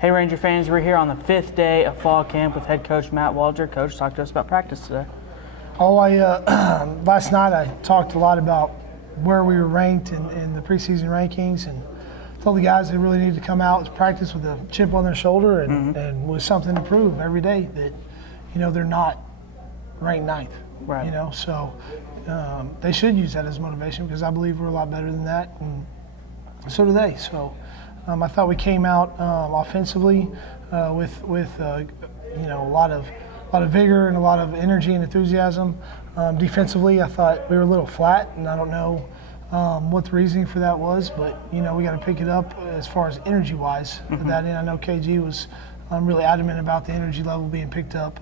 Hey Ranger fans, we're here on the 5th day of fall camp with head coach Matt Walter. Coach, talk to us about practice today. Oh, last night I talked a lot about where we were ranked in the preseason rankings, and told the guys they really needed to come out to practice with a chip on their shoulder and with something to prove every day that, they're not ranked 9th. Right. So they should use that as motivation, because I believe we're a lot better than that, and so do they. So I thought we came out offensively with a lot of vigor and a lot of energy and enthusiasm. Defensively, I thought we were a little flat, and I don't know what the reasoning for that was, but we got to pick it up as far as energy-wise. That, and I know KG was really adamant about the energy level being picked up,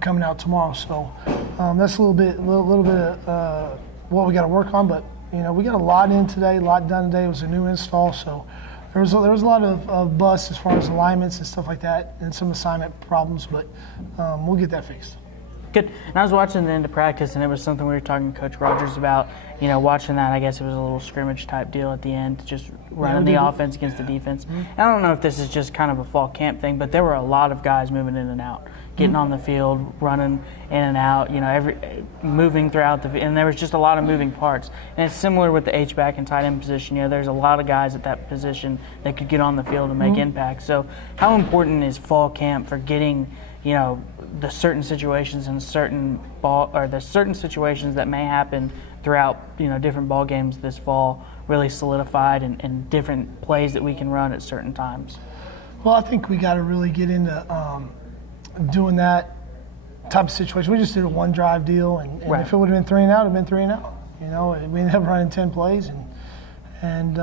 coming out tomorrow. So that's a little bit of what we got to work on. But we got a lot in today, a lot done today. It was a new install, so there was a lot of busts as far as alignments and stuff like that, and some assignment problems. But we'll get that fixed. Good. And I was watching the end of practice, and it was something we were talking to Coach Rogers about. Watching that, I guess it was a little scrimmage type deal at the end, just running the offense against the defense. And I don't know if this is just kind of a fall camp thing, but there were a lot of guys moving in and out, getting on the field, running in and out, moving throughout and there was just a lot of moving parts. And it's similar with the H-back and tight end position. There's a lot of guys at that position that could get on the field and make impact. So how important is fall camp for getting, the certain situations and the certain situations that may happen throughout, different ball games this fall really solidified and different plays that we can run at certain times? Well, I think we got to really get into doing that type of situation. We just did a one drive deal, and right. If it would have been 3 and out, it would have been 3 and out. We ended up running 10 plays, and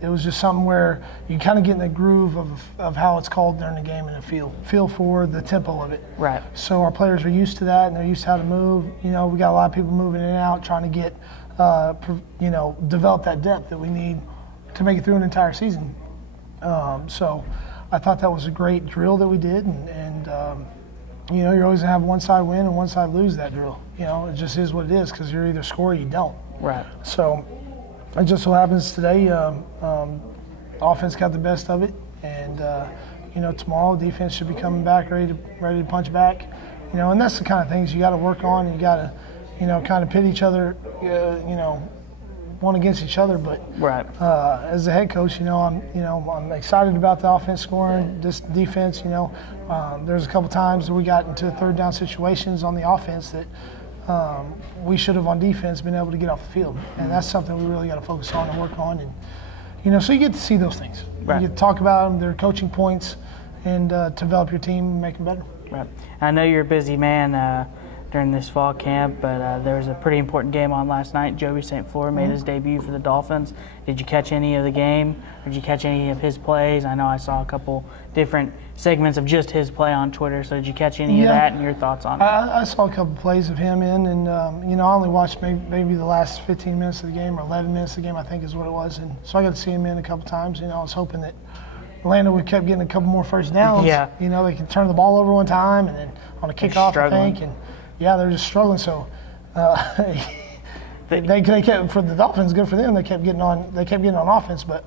it was just something where you kind of get in the groove of how it's called during the game and the feel for the tempo of it. Right. So our players are used to that, and they're used to how to move. We got a lot of people moving in and out, trying to get, develop that depth that we need to make it through an entire season. So I thought that was a great drill that we did, and you're always going to have one side win and one side lose that drill. It just is what it is, because you're either score or you don't. Right. So it just so happens today offense got the best of it, and tomorrow defense should be coming back ready to punch back. And that's the kind of things you got to work on, and you got to kind of pit each other one against each other. But right. As the head coach, I'm excited about the offense scoring. This defense, there's a couple times that we got into third down situations on the offense that we should have on defense been able to get off the field, and that's something we really got to focus on and work on. And so you get to see those things. Right. You get to talk about them, their coaching points, and develop your team and make them better. Right. I know you're a busy man during this fall camp, but there was a pretty important game on last night. Joby Saint Fleur made his debut for the Dolphins. Did you catch any of the game? Did you catch any of his plays? I know I saw a couple different segments of just his play on Twitter, so did you catch any of that and your thoughts on it? I saw a couple plays of him and I only watched maybe the last 15 minutes of the game, or 11 minutes of the game, I think is what it was. And so I got to see him in a couple times. I was hoping that Orlando would kept getting a couple more first downs. Yeah. They could turn the ball over one time, and then on a kickoff, I think. And yeah, they're just struggling. So they kept, for the Dolphins, good for them. They kept getting on offense, but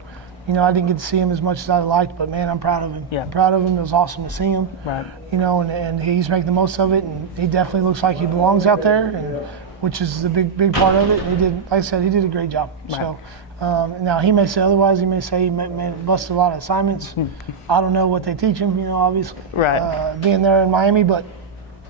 I didn't get to see him as much as I liked. But man, I'm proud of him. Yeah. I'm proud of him. It was awesome to see him. Right. And he's making the most of it, and he definitely looks like he belongs out there, and which is the big part of it. And like I said, he did a great job. Right. So now he may say otherwise. He may say he may busted a lot of assignments. I don't know what they teach him. Obviously. Right. Being there in Miami, but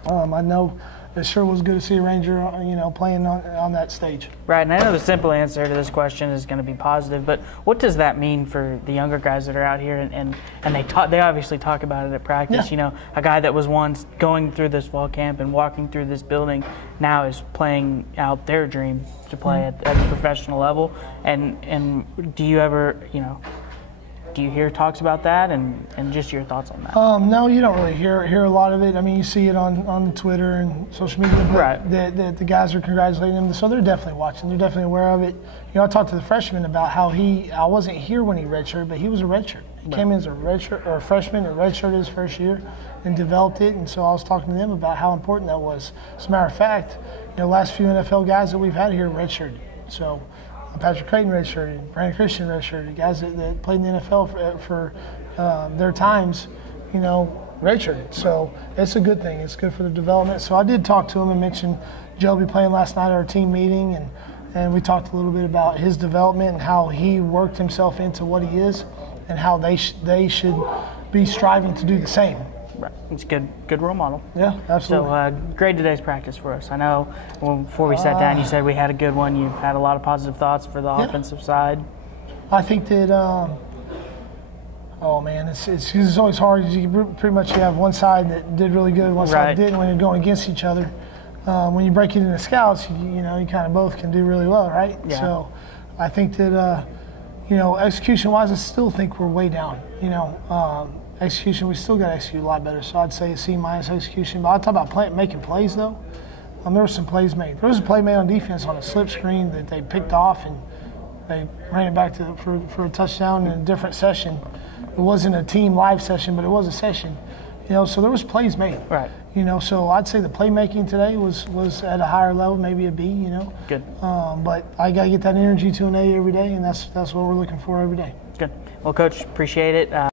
I know it sure was good to see a Ranger, playing on that stage. Right, and I know the simple answer to this question is going to be positive, but what does that mean for the younger guys that are out here? And they obviously talk about it at practice. Yeah. A guy that was once going through this fall camp and walking through this building now is playing out their dream to play at the professional level. And do you ever, do you hear talks about that, and just your thoughts on that? No, you don't really hear a lot of it. I mean, you see it on Twitter and social media, but right. the guys are congratulating him, so they're definitely watching. They're definitely aware of it. I talked to the freshman about how I wasn't here when he redshirted, but he was a redshirt. He came in as a redshirt or a freshman and redshirted his first year and developed it, and so I was talking to them about how important that was. As a matter of fact, last few NFL guys that we've had here redshirted. So Patrick Creighton redshirted, Brandon Christian redshirted, guys that played in the NFL for their times, redshirted. So it's a good thing. It's good for the development. So I did talk to him and mention Joby playing last night at our team meeting, and we talked a little bit about his development and how he worked himself into what he is and how they should be striving to do the same. Right. It's a good role model. Yeah, absolutely. So, grade today's practice for us. I know before we sat down, you said we had a good one. You've had a lot of positive thoughts for the offensive side. I think that, it's always hard because you pretty much have one side that did really good, one side didn't when you're going against each other. When you break it into scouts, you kind of both can do really well, right? Yeah. So I think that, execution-wise, I still think we're way down. Execution, we still got to execute a lot better. So I'd say a C- execution. But I'll talk about making plays, though. There were some plays made. There was a play made on defense on a slip screen that they picked off, and they ran it back for a touchdown in a different session. It wasn't a team live session, but it was a session. So there was plays made. Right. So I'd say the playmaking today was at a higher level, maybe a B. Good. But I got to get that energy to an A every day, and that's what we're looking for every day. Good. Well, Coach, appreciate it.